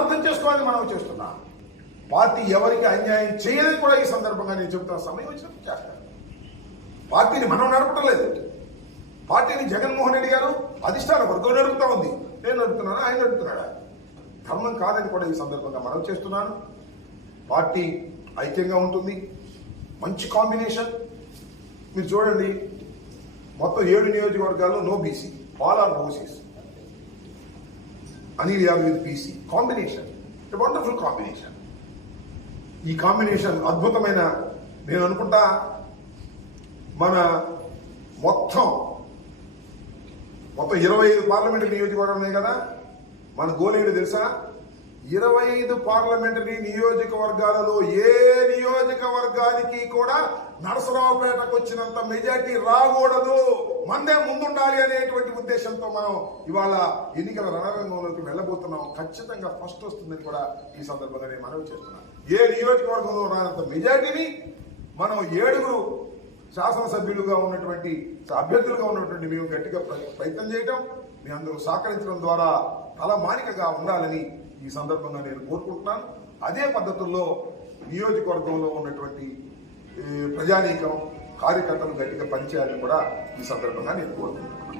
అర్థం చేసుకోవాలని మనం చేస్తున్నాం. పార్టీ ఎవరికి అన్యాయం చేయదని కూడా ఈ సందర్భంగా నేను చెబుతున్న సమయం వచ్చినప్పుడు చేస్తాను. పార్టీని మనం నడపటం లేదు. పార్టీని జగన్మోహన్ రెడ్డి గారు అధిష్టాన వర్గం నడుపుతా ఉంది. నేను నడుపుతున్నాను, ఆయన నడుపుతున్నాడా? ధర్మం కాదని కూడా ఈ సందర్భంగా మనం చేస్తున్నాను. పార్టీ ఐక్యంగా ఉంటుంది. మంచి కాంబినేషన్. మీరు చూడండి, మొత్తం 7 నియోజకవర్గాల్లో no BC, all are OCs. Anil Yadav with BC combination, wonderful combination. ఈ కాంబినేషన్ అద్భుతమైన, నేను అనుకుంటా మన మొత్తం 25 పార్లమెంటరీ నియోజకవర్గాలు ఉన్నాయి కదా. మన గోలేడు తెలుసా? 25 పార్లమెంటరీ నియోజకవర్గాలలో ఏ నియోజకవర్గానికి కూడా నరసరావుపేటకు వచ్చినంత మెజార్టీ రాకూడదు, మందే ముందుండాలి అనేటువంటి ఉద్దేశంతో మనం ఇవాళ ఎన్నికల రణరంగంలోకి వెళ్ళబోతున్నాం. ఖచ్చితంగా ఫస్ట్ వస్తుందని కూడా ఈ సందర్భంగా నేను మనవి చేస్తున్నాను. ఏ నియోజకవర్గంలో రానంత మెజార్టీని మనం 7 శాసనసభ్యులుగా ఉన్నటువంటి అభ్యర్థులుగా ఉన్నటువంటి మేము గట్టిగా ప్రయత్నం చేయటం, మీ అందరూ సహకరించడం ద్వారా తలమానికగా ఉండాలని ఈ సందర్భంగా నేను కోరుకుంటున్నాను. అదే పద్ధతుల్లో నియోజకవర్గంలో ఉన్నటువంటి ప్రజానీకం, కార్యకర్తలు గట్టిగా పనిచేయాలని కూడా ఈ సందర్భంగా నేను కోరుకుంటున్నాను.